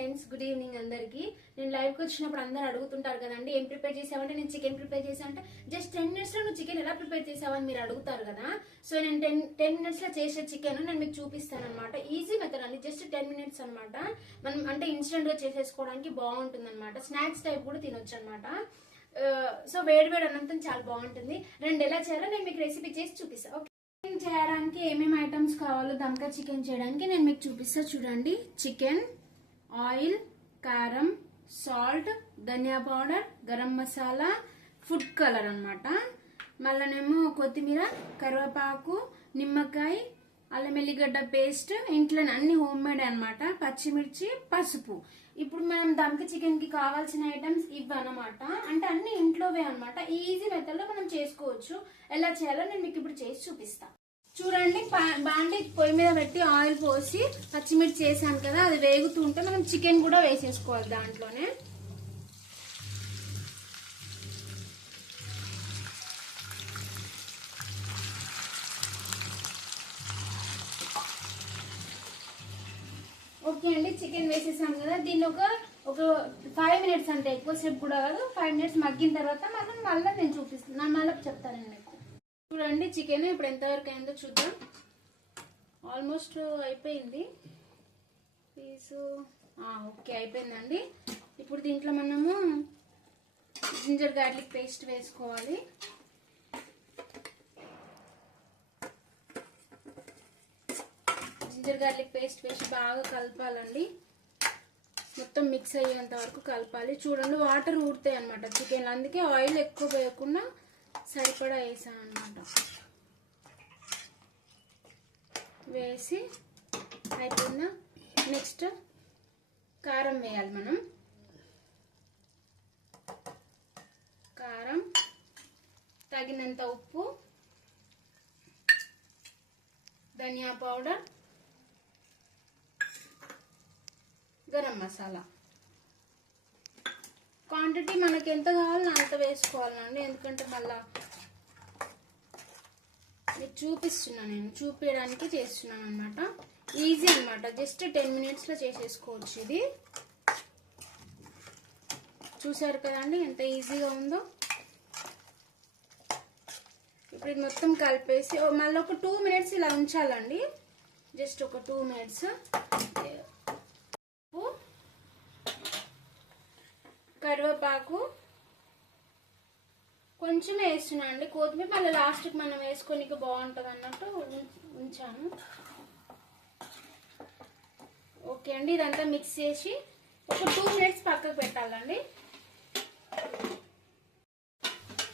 Friends, good evening అందరికి. నేను live కి వచ్చినప్పుడు అందరూ అడుగుతుంటారు కదండి, ఏం ప్రిపేర్ చేసావంటే నేను చికెన్ ప్రిపేర్ చేసా అంటే జస్ట్ 10 minutes లో నువ్వు చికెన్ ఎలా ప్రిపేర్ చేసావని మీరు అడుగుతారు కదా. సో నేను 10 minutes లో చేసే చికెన్ నేను మీకు చూపిస్తాను అనమాట. ఈజీ మెథడ్ అండి, జస్ట్ 10 minutes అనమాట. మనం అంటే ఇన్స్టెంట్ గా చేసేసుకోవడానికి బాగుంటుంది అనమాట. స్నాక్స్ టైప్ కూడా తినొచ్చు అనమాట. సో వేడి అన్నంతో చాలా బాగుంటుంది. రెండు ఎలా చేయాలో నేను మీకు రెసిపీ చేసి చూపిస్తాను. ఓకే, చికెన్ చేయడానికి ఏమేమి ఐటమ్స్ కావాలో దమ్కా చికెన్ చేయడానికి నేను మీకు చూపిస్తా. చూడండి, చికెన్, ఆయిల్, కారం, సాల్ట్, ధనియా powder, garam masala, food colour అన్నమాట. మళ్ళనేమో కొత్తిమీర, కరివేపాకు, నిమ్మకాయ, అల్లం ఎల్లిగడ్డ పేస్ట్, ఇంట్లోనే అన్ని హోమ్ మేడ్ అనమాట. పచ్చిమిర్చి, పసుపు. ఇప్పుడు మనం దమ్కి చికెన్ కి కావాల్సిన ఐటమ్స్ ఇవన్నమాట. అంటే అన్ని ఇంట్లోవే అనమాట. ఈజీ మెథడ్ లో మనం చేసుకోవచ్చు. ఎలా చేయాలో నేను మీకు ఇప్పుడు చేసి చూపిస్తా. చూడండి, బాండి పొయ్యి మీద పెట్టి ఆయిల్ పోసి పచ్చిమిర్చి వేసాను కదా, అది వేగుతుంటే మనం చికెన్ కూడా వేసేసుకోవాలి దాంట్లోనే. ఓకే అండి, చికెన్ వేసేసాం కదా, దీన్ని ఒక 5 minutes అంటే ఎక్కువసేపు కూడా కాదు, 5 minutes మగ్గిన తర్వాత మళ్ళీ నేను చూపిస్తున్నాను, మళ్ళీ చెప్తాను మీకు. చూడండి, చికెన్ ఇప్పుడు ఎంతవరకు అయిందో చూద్దాం. ఆల్మోస్ట్ అయిపోయింది పీసు. ఓకే, అయిపోయిందండి. ఇప్పుడు దీంట్లో మనము జింజర్ గార్లిక్ పేస్ట్ వేసుకోవాలి. జింజర్ గార్లిక్ పేస్ట్ వేసి బాగా కలపాలండి. మొత్తం మిక్స్ అయ్యేంత వరకు కలపాలి. చూడండి, వాటర్ ఊరుతాయి అనమాట చికెన్, అందుకే ఆయిల్ ఎక్కువ వేయకుండా సరిపడా వేసాను అనమాట. వేసి అయిపోయిందా. నెక్స్ట్ కారం వేయాలి మనం. కారం, తగినంత ఉప్పు, ధనియా పౌడర్, గరం మసాలా. క్వాంటిటీ మనకి ఎంత కావాలో అంత వేసుకోవాలండి, ఎందుకంటే మళ్ళా మీకు చూపిస్తున్నాను, నేను చూపించడానికి చేస్తున్నాను అనమాట. ఈజీ అనమాట, జస్ట్ 10 minutes లో చేసేసుకోవచ్చు. ఇది చూసారు కదండి ఎంత ఈజీగా ఉందో. ఇప్పుడు ఇది మొత్తం కలిపేసి మళ్ళీ ఒక 2 minutes ఇలా ఉంచాలండి. జస్ట్ ఒక 2 minutes. కరివేపాకు కొంచెం వేస్తున్నా అండి, కొత్తిమీర మళ్ళీ లాస్ట్కి మనం వేసుకోనికి బాగుంటుంది అన్నట్టు ఉంచాను. ఓకే అండి, ఇదంతా మిక్స్ చేసి ఒక 2 minutes పక్కకు పెట్టాలండి.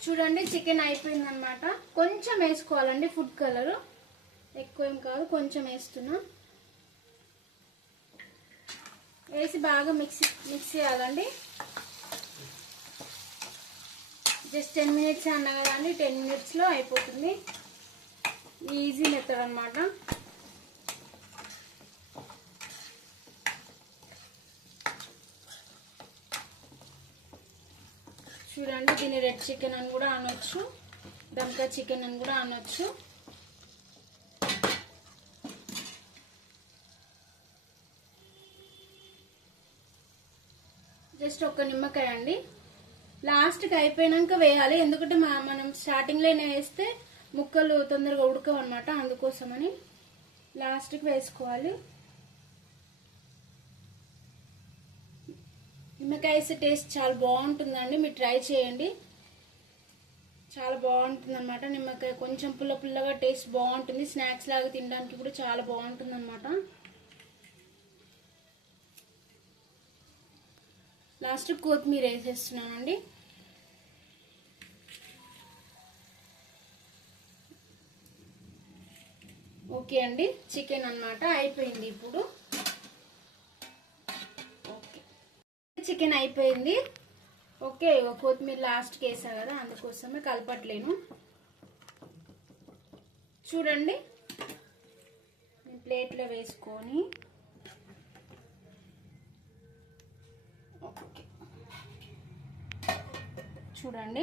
చూడండి, చికెన్ అయిపోయింది అనమాట. కొంచెం వేసుకోవాలండి ఫుడ్ కలర్, ఎక్కువ ఏం కాదు, కొంచెం వేస్తున్నా. వేసి బాగా మిక్స్ చేయాలండి. జస్ట్ 10 minutes అన్నా కదండి, 10 minutes లో అయిపోతుంది. ఈజీ మెథడ్ అనమాట. చూడండి, దీన్ని రెడ్ చికెన్ అని కూడా అనొచ్చు, దమ్కా చికెన్ అని కూడా అనొచ్చు. జస్ట్ ఒక నిమ్మకాయ అండి, లాస్ట్కి అయిపోయినాక వేయాలి, ఎందుకంటే మనం స్టార్టింగ్లోనే వేస్తే ముక్కలు తొందరగా ఉడకవు అనమాట, అందుకోసమని లాస్ట్కి వేసుకోవాలి. నిమ్మకాయ వేస్తే టేస్ట్ చాలా బాగుంటుందండి, మీరు ట్రై చేయండి, చాలా బాగుంటుంది అనమాట. నిమ్మకాయ కొంచెం పుల్లగా టేస్ట్ బాగుంటుంది, స్నాక్స్ లాగా తినడానికి కూడా చాలా బాగుంటుంది అనమాట. లాస్ట్ కొత్తిమీర వేసేస్తున్నానండి. ఓకే అండి, చికెన్ అన్నమాట అయిపోయింది. ఇప్పుడు ఓకే, చికెన్ అయిపోయింది. ఓకే, కొత్తిమీర లాస్ట్కి వేసా కదా, అందుకోసమే కలపట్లేను. చూడండి, నేను ప్లేట్లో వేసుకొని ఓకే చూడండి,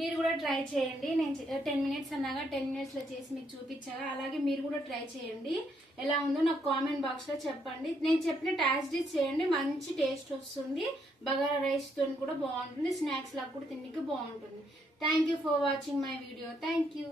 మీరు కూడా ట్రై చేయండి. నేను 10 మినిట్స్ అన్నాగా 10 మినిట్స్ లో చేసి మీకు చూపించాగా, అలాగే మీరు కూడా ట్రై చేయండి. ఎలా ఉందో నాకు కామెంట్ బాక్స్ లో చెప్పండి. నేను చెప్పిన యాజ్ డిష్ చేయండి, మంచి టేస్ట్ వస్తుంది. బగారా రైస్ తో కూడా బాగుంటుంది, స్నాక్స్ లాగా కూడా తినడానికి బాగుంటుంది. Thank you for watching my video. Thank you.